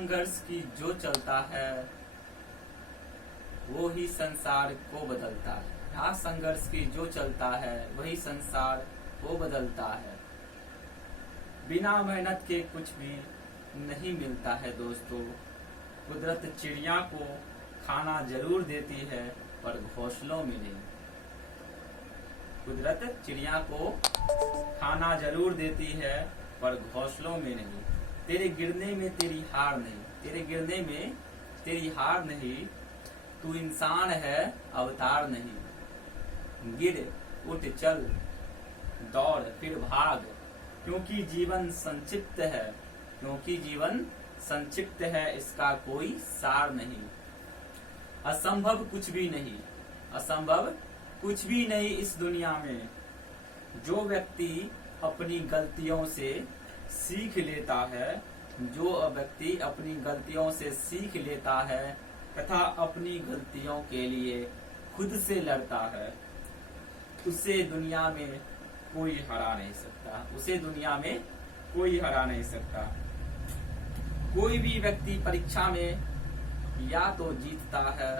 संघर्ष की जो चलता है वो ही संसार को बदलता है। राह संघर्ष की जो चलता है वही संसार को बदलता है। बिना मेहनत के कुछ भी नहीं मिलता है दोस्तों। कुदरत चिड़िया को खाना जरूर देती है पर घोंसलों में नहीं। कुदरत चिड़िया को खाना जरूर देती है पर घोंसलों में नहीं। तेरे गिरने में तेरी हार नहीं, तेरे गिरने में तेरी हार नहीं। तू इंसान है अवतार नहीं। गिर उठ चल दौड़ फिर भाग, क्योंकि जीवन संक्षिप्त है, क्योंकि जीवन संक्षिप्त है, इसका कोई सार नहीं। असंभव कुछ भी नहीं, असंभव कुछ भी नहीं इस दुनिया में। जो व्यक्ति अपनी गलतियों से सीख लेता है, जो व्यक्ति अपनी गलतियों से सीख लेता है तथा अपनी गलतियों के लिए खुद से लड़ता है, उसे दुनिया में कोई हरा नहीं सकता, उसे दुनिया में कोई हरा नहीं सकता। कोई भी व्यक्ति परीक्षा में या तो जीतता है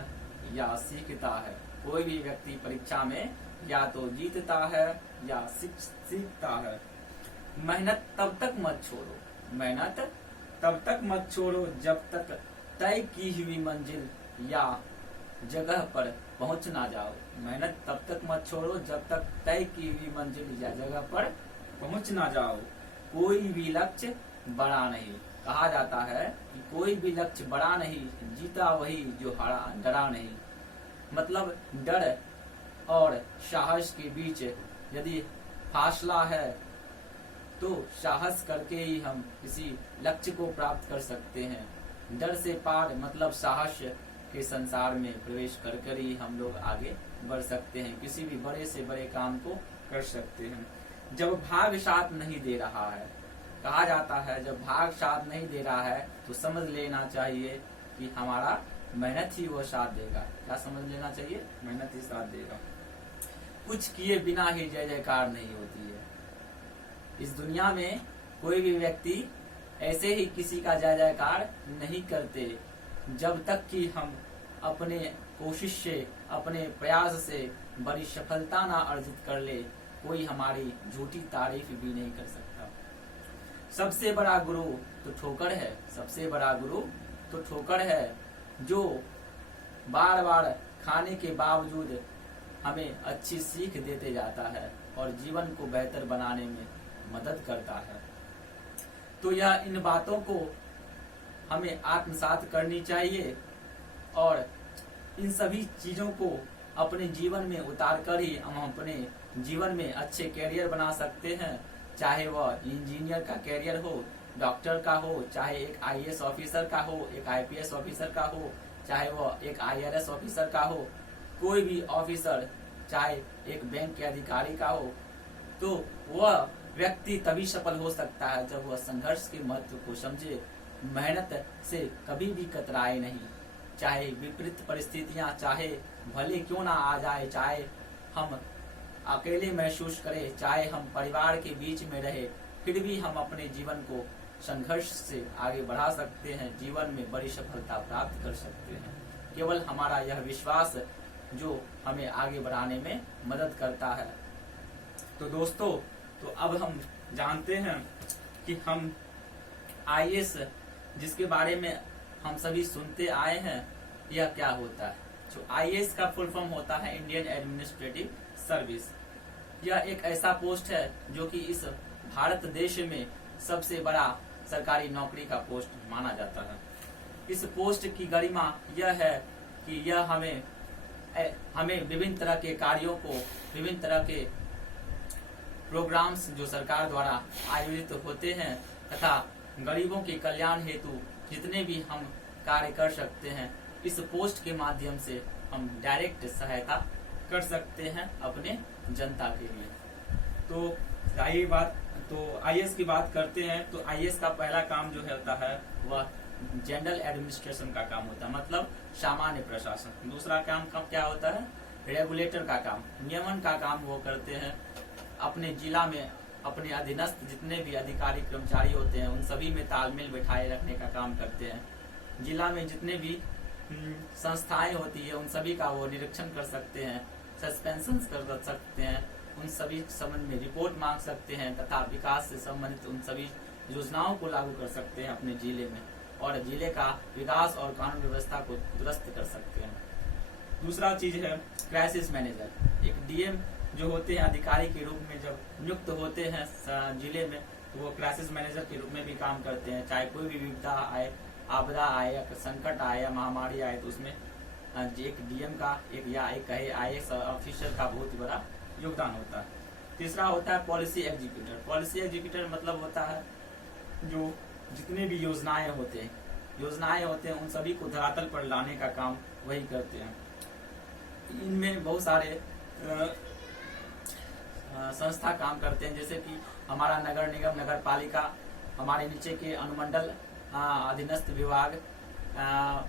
या सीखता है। कोई भी व्यक्ति परीक्षा में या तो जीतता है या सीखता है। मेहनत तब तक मत छोड़ो, मेहनत तब तक मत छोड़ो जब तक तय की हुई मंजिल या जगह पर पहुंच ना जाओ। मेहनत तब तक मत छोड़ो जब तक तय की हुई मंजिल या जगह पर पहुंच ना जाओ। कोई भी लक्ष्य बड़ा नहीं, कहा जाता है कि कोई भी लक्ष्य बड़ा नहीं, जीता वही जो हारा, डरा नहीं। मतलब डर और साहस के बीच यदि फासला है तो साहस करके ही हम किसी लक्ष्य को प्राप्त कर सकते हैं। डर से पार मतलब साहस के संसार में प्रवेश कर ही हम लोग आगे बढ़ सकते हैं, किसी भी बड़े से बड़े काम को कर सकते हैं। जब भाग साथ नहीं दे रहा है, कहा जाता है जब भाग साथ नहीं दे रहा है तो समझ लेना चाहिए कि हमारा मेहनत ही वो साथ देगा। क्या समझ लेना चाहिए? मेहनत ही साथ देगा। कुछ किए बिना ही जय जयकार नहीं होती है। इस दुनिया में कोई भी व्यक्ति ऐसे ही किसी का जय जयकार नहीं करते जब तक कि हम अपने कोशिश से, अपने प्रयास से बड़ी सफलता ना अर्जित कर ले, कोई हमारी झूठी तारीफ भी नहीं कर सकता। सबसे बड़ा गुरु तो ठोकर है, सबसे बड़ा गुरु तो ठोकर है, जो बार बार खाने के बावजूद हमें अच्छी सीख देते जाता है और जीवन को बेहतर बनाने में मदद करता है। तो यह इन बातों को हमें आत्मसात करनी चाहिए और इन सभी चीजों को अपने जीवन में उतार कर ही हम अपने जीवन में अच्छे कैरियर बना सकते हैं। चाहे वह इंजीनियर का कैरियर हो, डॉक्टर का हो, चाहे एक आईएएस ऑफिसर का हो, एक आईपीएस ऑफिसर का हो, चाहे वह एक आईआरएस ऑफिसर का हो, कोई भी ऑफिसर, चाहे एक बैंक के अधिकारी का हो, तो वह व्यक्ति तभी सफल हो सकता है जब वह संघर्ष के महत्व को समझे, मेहनत से कभी भी कतराए नहीं। चाहे विपरीत परिस्थितियां चाहे भले क्यों ना आ जाए, चाहे हम अकेले महसूस करें, चाहे हम परिवार के बीच में रहे, फिर भी हम अपने जीवन को संघर्ष से आगे बढ़ा सकते हैं, जीवन में बड़ी सफलता प्राप्त कर सकते हैं। केवल हमारा यह विश्वास जो हमें आगे बढ़ाने में मदद करता है। तो दोस्तों, तो अब हम जानते हैं कि हम आईएएस जिसके बारे में हम सभी सुनते आए हैं, यह क्या होता है। जो आईएएस का फुल फॉर्म होता है इंडियन एडमिनिस्ट्रेटिव सर्विस। यह एक ऐसा पोस्ट है जो कि इस भारत देश में सबसे बड़ा सरकारी नौकरी का पोस्ट माना जाता है। इस पोस्ट की गरिमा यह है कि यह हमें विभिन्न तरह के कार्यों को, विभिन्न तरह के प्रोग्राम्स जो सरकार द्वारा आयोजित होते हैं तथा गरीबों के कल्याण हेतु जितने भी हम कार्य कर सकते हैं, इस पोस्ट के माध्यम से हम डायरेक्ट सहायता कर सकते हैं अपने जनता के लिए। तो आईएएस की बात करते हैं तो आईएएस का पहला काम जो होता है वह जनरल एडमिनिस्ट्रेशन का काम होता है, मतलब सामान्य प्रशासन। दूसरा काम क्या होता है? रेगुलेटर का काम, नियमन का काम वो करते हैं। अपने जिला में अपने अधीनस्थ जितने भी अधिकारी कर्मचारी होते हैं उन सभी में तालमेल बैठाए रखने का काम करते हैं। जिला में जितने भी संस्थाएं होती है उन सभी का वो निरीक्षण कर सकते हैं, सस्पेंशन कर सकते हैं, उन सभी संबंध में रिपोर्ट मांग सकते हैं तथा विकास से संबंधित उन सभी योजनाओं को लागू कर सकते हैं अपने जिले में और जिले का विकास और कानून व्यवस्था को दुरुस्त कर सकते हैं। दूसरा चीज है क्राइसिस मैनेजर। एक डीएम जो होते हैं अधिकारी के रूप में जब नियुक्त होते हैं जिले में तो वो क्राइसिस मैनेजर के रूप में भी काम करते हैं। चाहे कोई भी विपदा आए, आपदा आए या संकट आए या महामारी आए तो उसमें एक डीएम का एक IAS ऑफिसर का बहुत बड़ा योगदान होता है। तीसरा होता है पॉलिसी एग्जीक्यूटर। पॉलिसी एग्जीक्यूटर मतलब होता है जो जितने भी योजनाएं होते हैं उन सभी को धरातल पर लाने का काम वही करते हैं। इनमें बहुत सारे संस्था काम करते हैं, जैसे कि हमारा नगर निगम, नगर पालिका, हमारे नीचे के अनुमंडल, अधीनस्थ विभाग,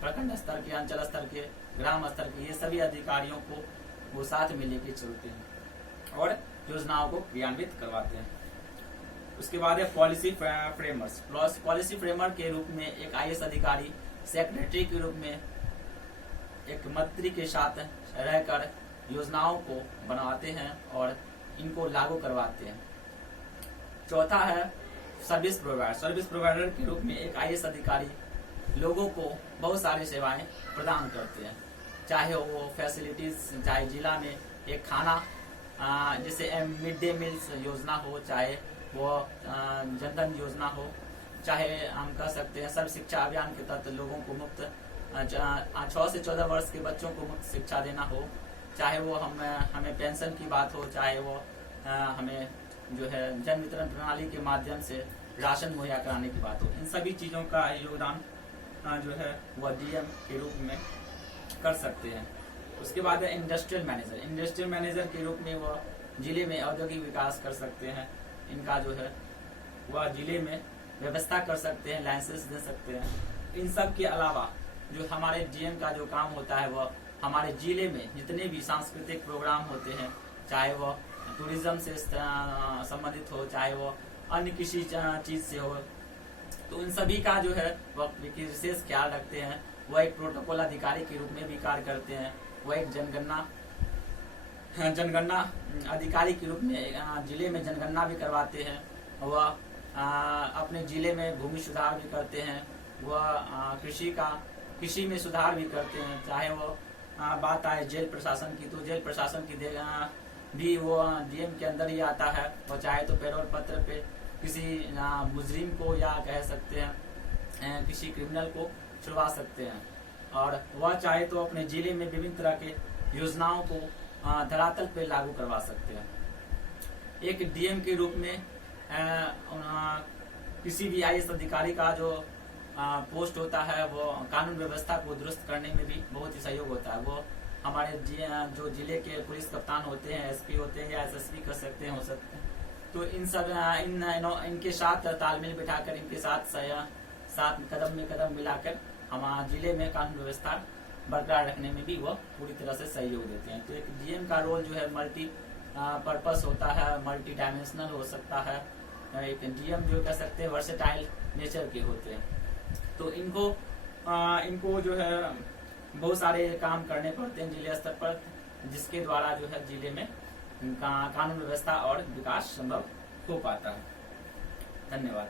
प्रखंड स्तर के, अंचल स्तर के, ग्राम स्तर के, ये सभी अधिकारियों को वो साथ में लेके चलते हैं और योजनाओं को क्रियान्वित करवाते हैं। उसके बाद है पॉलिसी फ्रेमर्स। पॉलिसी फ्रेमर के रूप में एक IAS अधिकारी सेक्रेटरी के रूप में एक मंत्री के साथ रहकर योजनाओं को बनाते हैं और इनको लागू करवाते हैं। चौथा है सर्विस प्रोवाइडर। सर्विस प्रोवाइडर के रूप में एक IAS अधिकारी लोगों को बहुत सारी सेवाएं प्रदान करते हैं, चाहे वो फैसिलिटीज, चाहे जिला में एक खाना जैसे मिड डे मील्स योजना हो, चाहे वो जनधन योजना हो, चाहे हम कह सकते हैं सर्व शिक्षा अभियान के तहत लोगों को मुफ्त 6 से 14 वर्ष के बच्चों को मुफ्त शिक्षा देना हो, चाहे वो हमें पेंशन की बात हो, चाहे वो हमें जो है जन वितरण प्रणाली के माध्यम से राशन मुहैया कराने की बात हो। इन सभी चीजों का योगदान जो है वह डीएम के रूप में कर सकते हैं। उसके बाद है इंडस्ट्रियल मैनेजर। इंडस्ट्रियल मैनेजर के रूप में वह जिले में औद्योगिक विकास कर सकते हैं। इनका जो है वह जिले में व्यवस्था कर सकते हैं, लाइसेंस दे सकते हैं। इन सब के अलावा जो हमारे डीएम का जो काम होता है वह हमारे जिले में जितने भी सांस्कृतिक प्रोग्राम होते हैं, चाहे वो टूरिज्म से संबंधित हो, चाहे वो अन्य किसी चीज से हो, तो इन सभी का जो है वह विशेष ख्याल रखते हैं। वह एक प्रोटोकॉल अधिकारी के रूप में भी कार्य करते हैं। वह एक जनगणना अधिकारी के रूप में जिले में जनगणना भी करवाते हैं। वह अपने जिले में भूमि सुधार भी करते हैं। वह कृषि में सुधार भी करते हैं। चाहे वो बात आए जेल प्रशासन की, तो जेल प्रशासन की भी वो डीएम के अंदर ही आता है। वो चाहे तो पैरोल पत्र पे किसी मुजरिम को या कह सकते हैं किसी क्रिमिनल को छुड़वा सकते हैं, और वह चाहे तो अपने जिले में विभिन्न तरह के योजनाओं को धरातल पे लागू करवा सकते हैं। एक डीएम के रूप में किसी भी IAS अधिकारी का जो पोस्ट होता है वो कानून व्यवस्था को दुरुस्त करने में भी बहुत ही सहयोग होता है। वो हमारे जो जिले के पुलिस कप्तान होते हैं, SP होते हैं या SSP कर सकते हैं, हो सकते हैं, तो इनके साथ तालमेल बिठाकर इनके साथ कदम में कदम मिलाकर हमारे जिले में कानून व्यवस्था बरकरार रखने में भी वो पूरी तरह से सहयोग देते हैं। तो एक डीएम का रोल जो है मल्टी पर्पस होता है, मल्टी डायमेंशनल हो सकता है। एक डीएम जो कह सकते हैं वर्सेटाइल नेचर के होते हैं। तो इनको जो है बहुत सारे काम करने पड़ते हैं जिले स्तर पर, जिसके द्वारा जो है जिले में कानून व्यवस्था और विकास संभव हो पाता है। धन्यवाद।